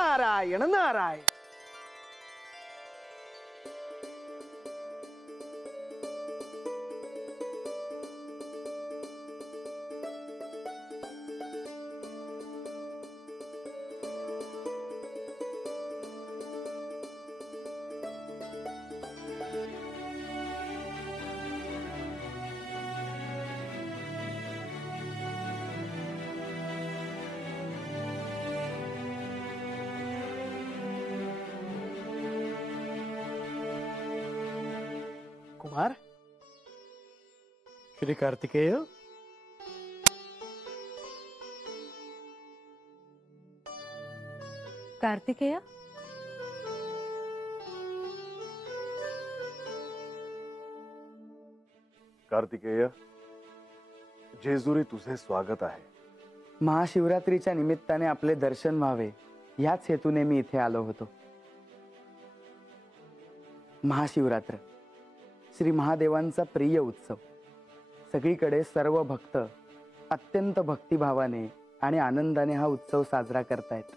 नारायण नारायण। कुमार, श्री कार्तिकेय, कार्तिकेय, कार्तिकेय, जेजुरी तुझे स्वागत आहे। महाशिवरात्रीच्या निमित्ताने आपले दर्शन व्हावे याच हेतूने मी इथे आलो होतो। महाशिवरात्र श्री महादेवांचा प्रिय उत्सव। सगळीकडे सर्व भक्त अत्यंत भक्तिभावाने आणि आनंदाने हा उत्सव साजरा करतायत।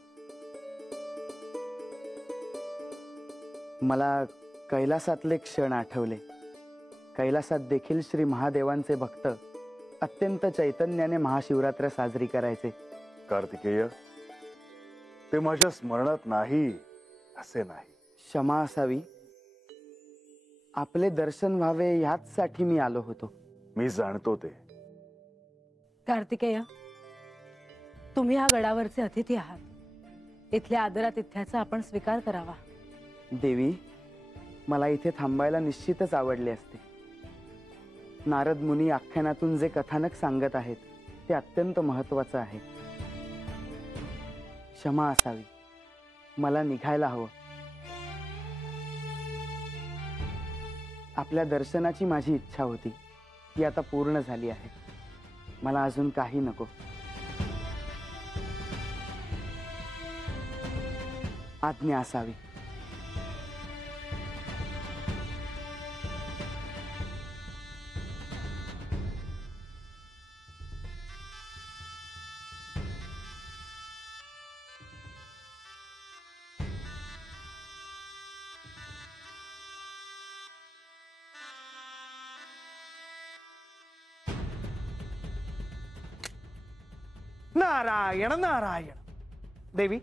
मला कैलासातले क्षण आठवले। कैलासात देखील श्री महादेवांचे भक्त अत्यंत चैतन्याने महाशिवरात्र साजरी करायचे। कार्तिकेय, ते माझ्या स्मरणात नाही असे नाही। क्षमा असावी, आपले दर्शन व्हावे याचसाठी मी आलो होतो। मी जाणतो ते। कार्तिकेय, तुम्ही या गडावरचे अतिथी आहात। इथल्या आदरातिथ्याचा आपण स्वीकार करावा। देवी, मला इथे थांबायला निश्चितच आवडले असते। नारद मुनी आख्यानातून जे कथानक सांगत आहेत ते अत्यंत महत्त्वाचं आहे। क्षमा असावी, मला निघायला हवं। आपल्या दर्शनाची माझी इच्छा होती ती आता पूर्ण झाली आहे। मला अजून काही नको। आज्ञा असावी। नारायण नारायण। देवी,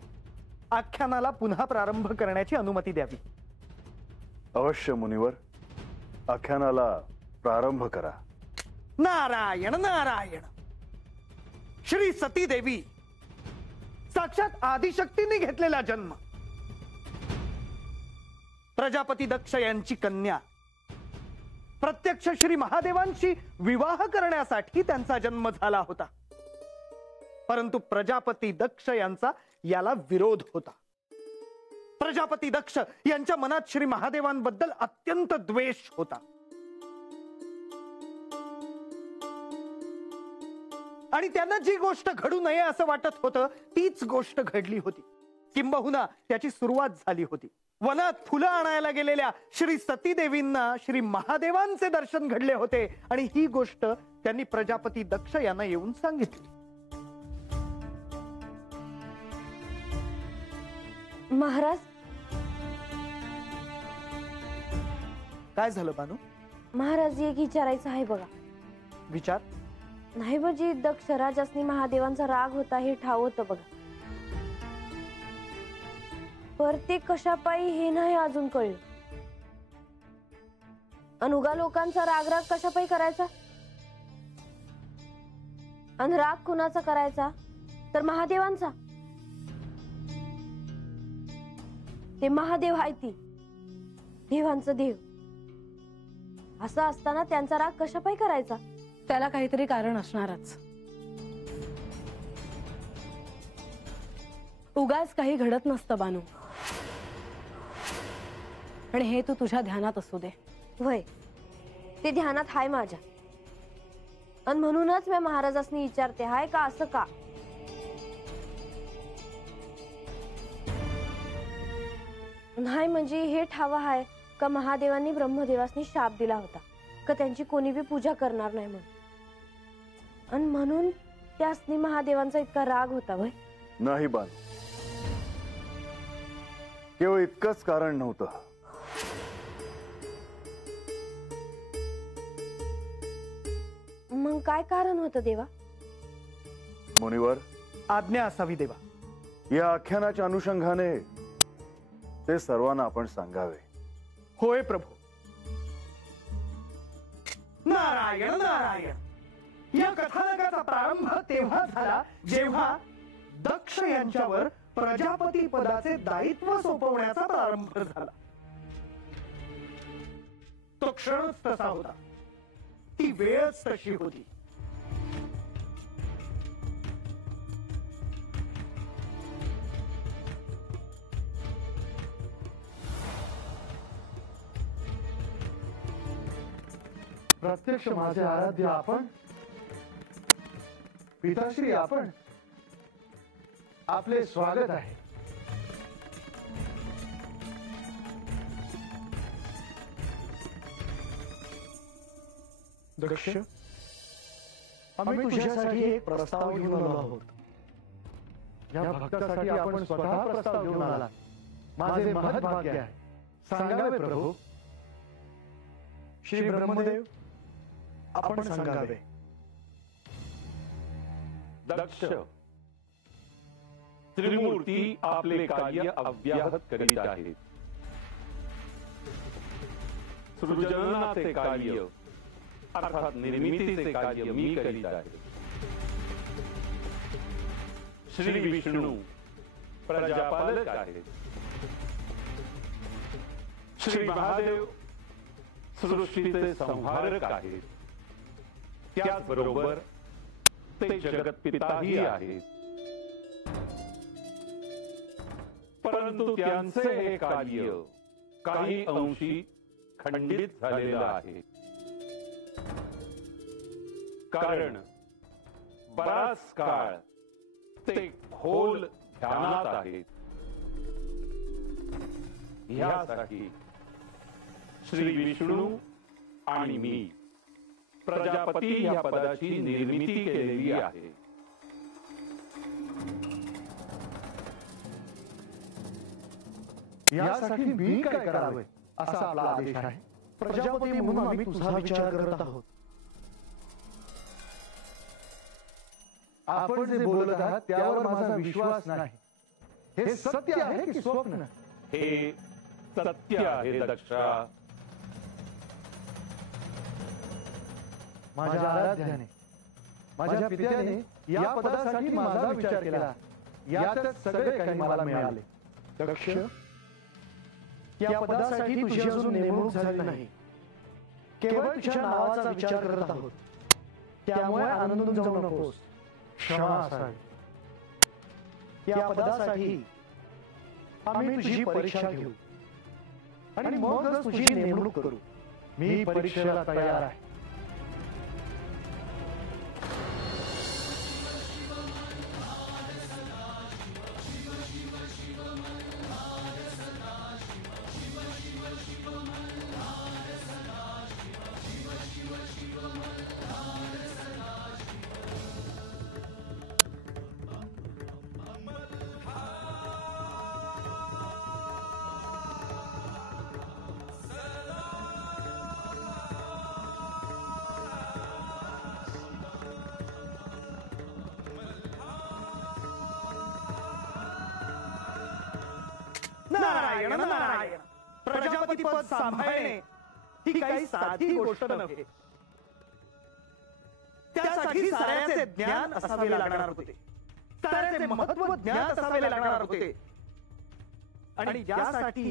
आख्यानाला पुन्हा प्रारंभ करण्याची अनुमती द्यावी। अवश्य मुनिवर, आख्यानाला प्रारंभ करा। नारायण नारायण। श्री सती देवी साक्षात आदिशक्तीने घेतलेला जन्म। प्रजापती दक्ष यांची कन्या। प्रत्यक्ष श्री महादेवांशी विवाह करण्यासाठी त्यांचा जन्म झाला होता। परंतु प्रजापती दक्ष यांचा याला विरोध होता। प्रजापती दक्ष यांच्या मनात श्री महादेवांबद्दल अत्यंत द्वेष होता आणि त्यांना जी गोष्ट घडू नये असं वाटत होतं तीच गोष्ट घडली होती। किंबहुना त्याची सुरुवात झाली होती। वनात फुलं आणायला गेलेल्या श्री सती देवींना श्री महादेवांचे दर्शन घडले होते आणि ही गोष्ट त्यांनी प्रजापती दक्ष यांना येऊन सांगितली। महाराज, काय झालं बानू? महाराज, एक विचारायचं आहे बघा। विचार। नाही म्हणजे दक्षराजासनी महादेवांचा राग होता हे ठाव होतं बघा, पर ते कशापायी हे नाही अजून कळलं। अनुगा लोकांचा राग कशापायी करायचा आणि राग कुणाचा करायचा तर महादेवांचा। ते महादेव आहे ती देवांचं देव। असं असताना त्यांचा राग कशापायी करायचा? त्याला काहीतरी कारण असणारच। उगाच काही घडत नसतं बानू, आणि हे तू तुझ्या ध्यानात असू दे। वय, ते ध्यानात हाय माझ्या, आणि म्हणूनच मी महाराजांनी विचारते हाय का असं का। नाही म्हणजे हे ठाव आहे का महादेवांनी ब्रह्मदेवासनी शाप दिला होता का त्यांची कोणी बी पूजा करणार नाही म्हणून, आणि म्हणून त्यासनी महादेवांचा इतका राग होता। वय नाही बान, केवळ इतकंच कारण नव्हतं. मग काय कारण होतं देवा? मुनिवर, आज्ञा असावी देवा. या आख्यानाच्या अनुषंगाने ते सर्वांना आपण सांगावे. होय प्रभू. नारायण नारायण. या कथानकाचा प्रारंभ तेव्हा झाला जेव्हा दक्ष यांच्यावर प्रजापती पदाचे दायित्व सोपवण्याचा प्रारंभ झाला. तो क्षणच तसा होता, ती वेळच तशी होती. प्रत्यक्ष माझे आराध्य आपण, पिताश्री आपण, आपले स्वागत आहे. दक्ष, आम्ही तुझ्यासाठी एक प्रस्ताव घेऊन आलो आहोत. या भक्तासाठी आपण स्वतः प्रस्ताव घेऊन आला. माझे महत्भाग्य आहे. सांगावे प्रभू. श्री ब्रह्मदेव, आपण सांगावे. दक्ष, त्रिमूर्ती आपले कार्य अव्याहत करीत आहेत. सृजनाचे कार्य अर्थात निर्मितीचे कार्य मी करीत आहे. श्री विष्णू प्रजापालक आहेत. श्री महादेव सृष्टीचे संहारक आहेत. त्याचबरोबर ते जगतपिताही आहेत. परंतु त्यांचे हे कार्य काही अंशी खंडित झालेलं आहे. कारण बराच काळ ते खोल ध्यानात आहेत. ह्यासाठी श्री विष्णू आणि मी प्रजापती या पदाची निर्मिती केलेली आहे. यासाठी मी काय करावे असा आपला आदेश आहे. प्रजापती म्हणून आम्ही तुझा विचार करत आहोत. आपण जे बोलत आहात त्यावर माझा विश्वास नाही. हे सत्य आहे की स्वप्न? हे सत्य आहे दक्षा. माझ्या आराध्याने, माझ्या पित्याने या पदासाठी माझा विचार केला. यातच सगळे काही मला मिळाले. दक्ष, या पदासाठी तुझी अजून नेमणूक झाली नाही. केवळ तुझ्या नावाचा विचार करत आहोत. त्यामुळे आनंदून जाऊ नकोस. क्षमा असावी. या पदासाठी आम्ही तुझी परीक्षा घेऊ आणि मगच तुझी नेमणूक करू. मी परीक्षेला तयार आहे. नारायण नारायण. प्रजापती पद सांभाळणे ही काही साधी गोष्ट नव्हे. त्यासाठी साऱ्याचे ज्ञान असावे लागणार होते. साऱ्याचे महत्व ज्ञात असावे लागणार होते. आणि यासाठी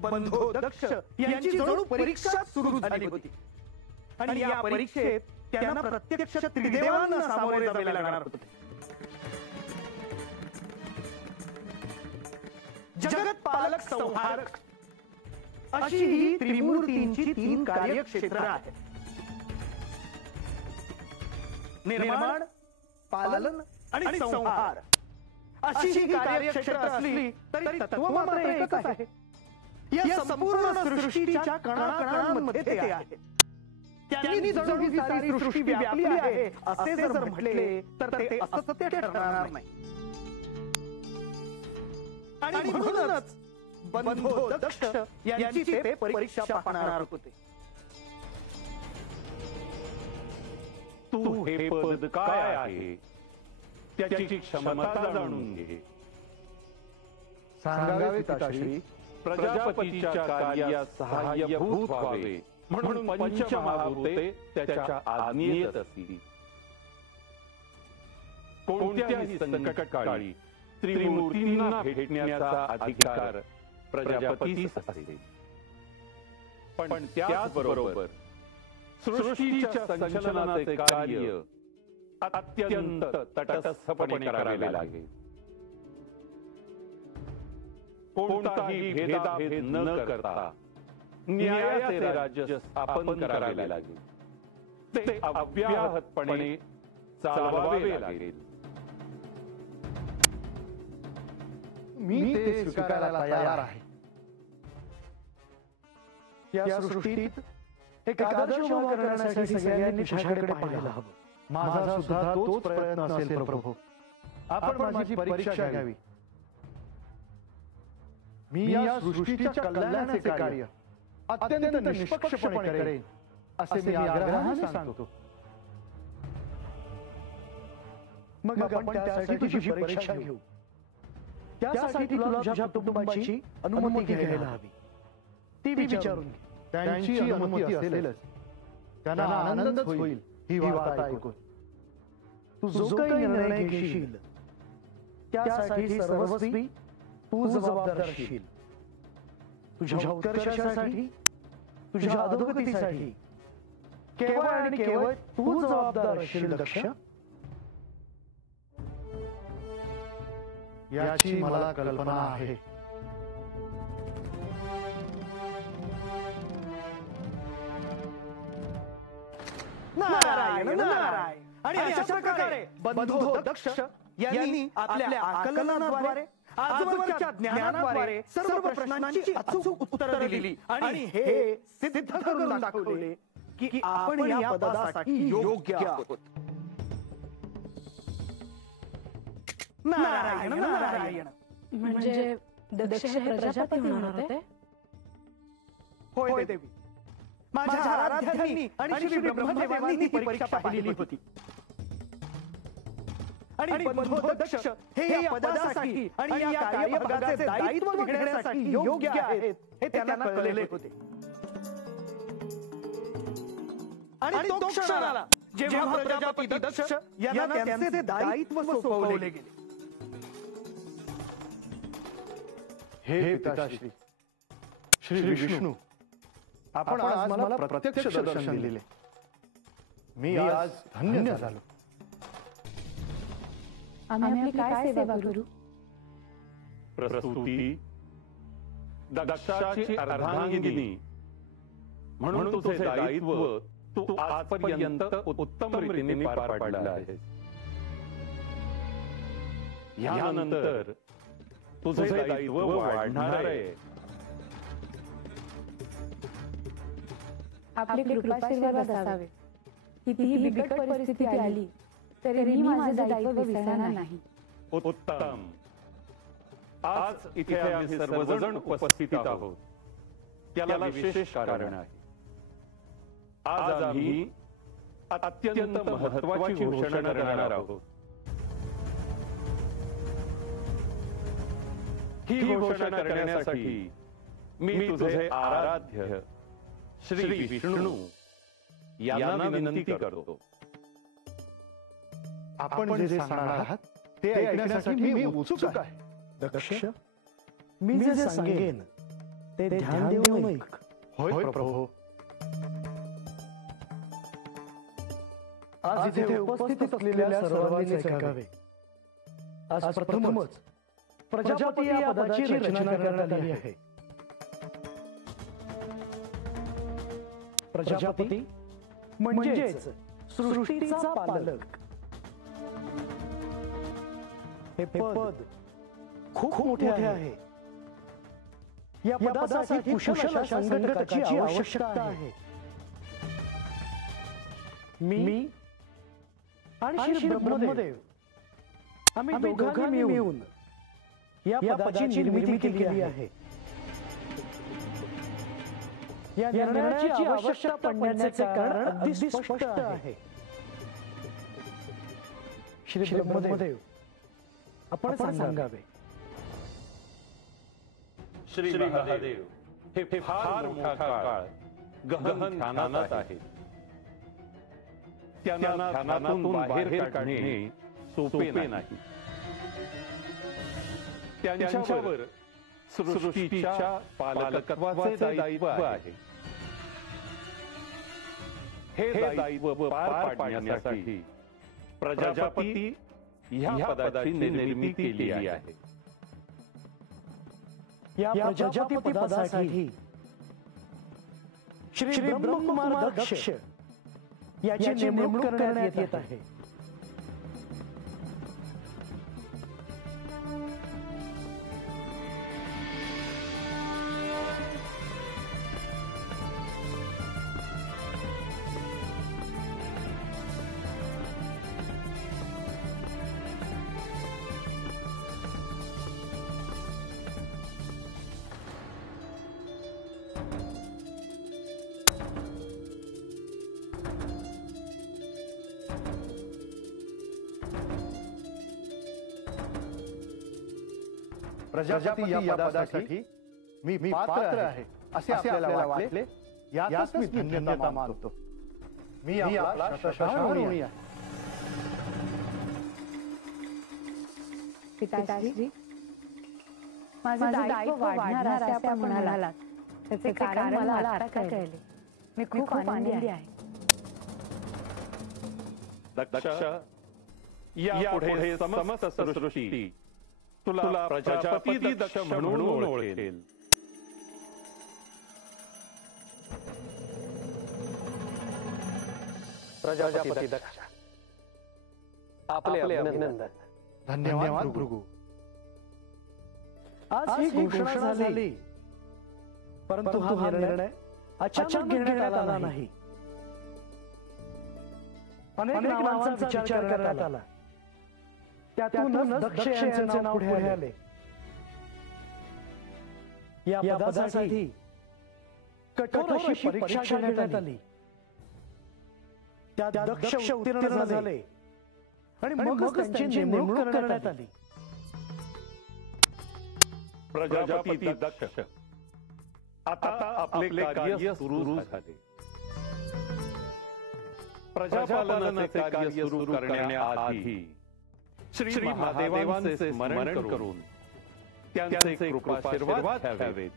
बंधो दक्ष यांची जणू परीक्षा सुरू झाली होती. आणि या परीक्षेत त्यांना प्रत्यक्ष त्रिदेवांना सामोरे जावे लागणार होते. जगत पालक संहारक अशी ही त्रिमूर्तींची 3 कार्यक्षेत्र आहेत. निर्माण, पालन आणि संहार अशी ही कार्यक्षेत्र असली तरी तत्व मात्र एकच आहे. या संपूर्ण सृष्टीच्या कणाकणांमध्ये ते आहे. त्यांनी जणू ही सारी सृष्टी व्यापली आहे असे जर म्हटले तर ते असत्य ठरणार नाही. आणि म्हणूनच बंधो दक्ष यांची ते परीक्षा पाहणार होते. तू हे पद काय आहे त्याची क्षमता जाणून घे. सांगावे पिताश्री. प्रजापतीच्या कार्यास सहाय्यभूत व्हावे म्हणून पंचमहाभूते त्याच्या आज्ञेत असतील. कोणत्याही संकट काळी त्रिमूर्तींना भेटण्याचा अधिकार प्रजापतीस असेल. पण त्याचबरोबर सृष्टीच्या संचलनाचे कार्य अत्यंत तटस्थपणे करावे लागेल. कोणताही भेदाभेद न करता न्यायाचे राज्य स्थापन करावे लागेल. ते अव्याहतपणे चालवावे लागेल. मी ते स्वीकारायला तयार आहे. या सृष्टीत एक आदर्श उभा करण्यासाठी सगळ्यांनी तुझ्याकडे पाहायला हवं. माझा सुद्धा तोच प्रयत्न असेल प्रभू. आपण माझी परीक्षा घ्यावी. मी या सृष्टीच्या कल्याणाचे कार्य अत्यंत निष्पक्षपणे करेन असे मी आग्रहाने सांगतो. मग आपण त्यासाठी तुझी परीक्षा घेऊ. त्यासाठी तुला तुझ्या कुटुंबाची अनुमती घ्यायला हवी. ती विचारून घे. त्यांची अनुमती असेलच. त्यांना आनंदच होईल ही वार्ता ऐकून. तू जो काही निर्णय घेशील त्यासाठी सर्वस्वी तू जबाबदार असशील. तुझ्या उत्कर्षासाठी, तुझ्या अधोगतीसाठी केवळ आणि केवळ तू जबाबदार असशील दक्ष. याची मला कल्पना आहे. नारायण नारायण. आणि अशा प्रकारे बंधो दक्ष यांनी आपल्या आकलनाद्वारे, आजवरच्या ज्ञानाद्वारे सर्व प्रश्नांची अचूक उत्तरे दिली आणि हे सिद्ध करून दाखवले की आपण या पदासाठी योग्य आहोत. नारायण नारायण. म्हणजे दक्ष हे प्रजापती होणार होते. होय देवी. माझ्या आराध्यांनी आणि श्री ब्रह्मदेवांनी ही परीक्षा पाहिली होती. आणि बंधो दक्ष हे या पदासाठी आणि या कार्यभागाचे दायित्व घेण्यासाठी योग्य आहेत हे त्यांना कळले होते. आणि तो क्षण आला जेव्हा प्रजापती दक्ष यांना त्यांचे दायित्व सोपवले गेले. हे पिताश्री, श्री विष्णू, आपण आज मला प्रत्यक्ष दर्शन दिले. मी आज धन्य झालो. आम्ही आपली काय सेवा करू? प्रस्तुती दक्षाची अर्धांगिनी म्हणून तुझे दायित्व तू आजपर्यंत उत्तम रीतीने पार पाडले आहेस. यानंतर तुझे दायित्व वाढणार आहे. आपले कृपाशीर्वाद असावे. कितीही बिकट परिस्थिती आली तरी मी माझे दायित्व विसरणार नाही. उत्तम. आज इथे आम्ही सर्वजण उपस्थित आहोत त्याला विशेष कारण आहे. आज आम्ही अत्यंत महत्त्वाची घोषणा करणार आहोत. ही घोषणा करण्यासाठी मी तुझे आराध्य श्री विष्णू यांना विनंती करतो. आपण जे सांगणार आहात ते ऐकण्यासाठी मी उत्सुक आहे. दक्ष, मी जे सांगेन ते ध्यान देऊन ऐक. होय प्रभू. आज इथे उपस्थित असलेल्या सर्वांनी ऐकावे. आज प्रथमच प्रजापती या पदाची रचना करण्यात आली आहे. प्रजापती म्हणजेच सृष्टीचा पालक. हे पद खूप मोठे आहे. या पदासाठी कुशल अशा संघटकाची आवश्यकता आहे. मी आणि श्री ब्रह्मदेव आम्ही दोघांनी मिळून या पदाची निर्मिती केली आहे. या निर्णयाची आवश्यकता पडण्याचे कारण अगदी स्पष्ट आहे. श्री ब्रह्मदेव, आपण सांगावे. श्री महादेव, हे फार मोठा काळ गहन ध्यानात आहे. त्यांना ध्यानातून बाहेर काढणे सोपे नाही. त्यांच्यावर सृष्टीच्या पालकत्वाचे दायित्व आहे. हे दायित्व पार पाडण्यासाठी प्रजापती ह्या पदाची निर्मिती केली आहे. या प्रजापती पदासाठी श्री ब्रह्मकुमार दक्ष याची नेमणूक करण्यात येत आहे. प्रजापती या पदासाठी मी पात्र आहे असे आपल्याला वाटले, यातच मी धन्यता मानतो. मी आपला शतशः ऋणी आहे. पिताश्री, माझं दायित्व वाढणार असे आपण म्हणालात, त्याचे कारण मला आता कळले. मी खूप आनंदी आहे. दक्ष, यापुढे समस्त सृष्टी तुला प्रजापती दक्ष म्हणून ओळखेल. प्रजापती दक्ष, आपले अभिनंदन. धन्यवाद भृगु. आज ही घोषणा झाली, परंतु हा निर्णय अचानक घेण्यात आला नाही. अनेक नावांचा विचार करण्यात आला. त्यातूनच दक्ष यांचे नाव पुढे आले. या पदासाठी कठोर अशी परीक्षा घेण्यात आली. त्यात दक्ष उत्तीर्ण झाले आणि मगच त्यांची नेमणूक करण्यात आली. प्रजापती दक्ष, आता आपले कार्य सुरू झाले. प्रजापालनाचे कार्य सुरू करण्याआधी श्री महादेवांचे स्मरण करून त्यांचे कृपाशीर्वाद घ्यावेत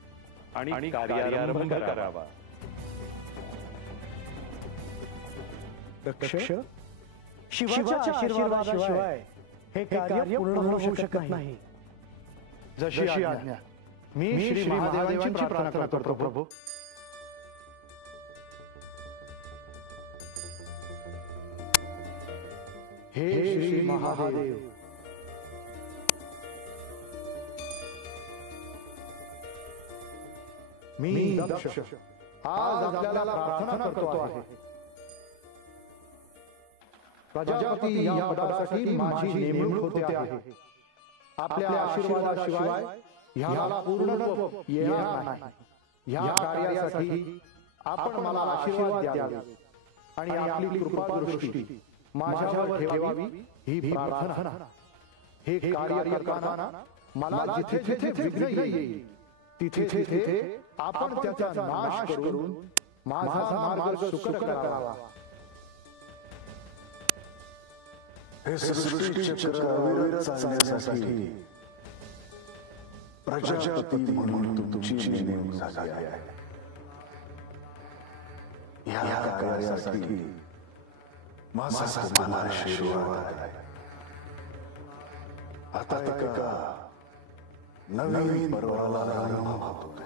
आणि कार्यारंभ करावा. दक्ष, शिवाच्या आशीर्वादाशिवाय हे कार्य पूर्ण होऊ शकत नाही. जशी आज्ञा. मी श्री महादेवांची प्रार्थना करतो प्रभू. हे श्री महादेव, मी दक्ष आज आपल्याला प्रार्थना करतो आहे. प्रजापती या पदासाठी माझी नेमणूक होते आहे. आपल्या आशीर्वादाशिवाय ह्याला पूर्णत्व येणार नाही. ह्या कार्यासाठी आपण मला आशीर्वाद द्यावे आणि आपली कृपादृष्टी माझ्यावर ठेवावी ही प्रार्थना. हे कार्य करताना मला जिथे जिथे विघ्न येईल तिथे तिथे आपण त्याचा नाश करून माझा मार्ग सुकर करावा. हे सृष्टी चक्र अविरत चालण्यासाठी प्रजापती म्हणून तुमची नेमणूक झाली आहे. या कार्यासाठी माझा तुम्हाला आशीर्वाद आहे. आता एका नवीन पर्वाला प्रारंभ होतोय.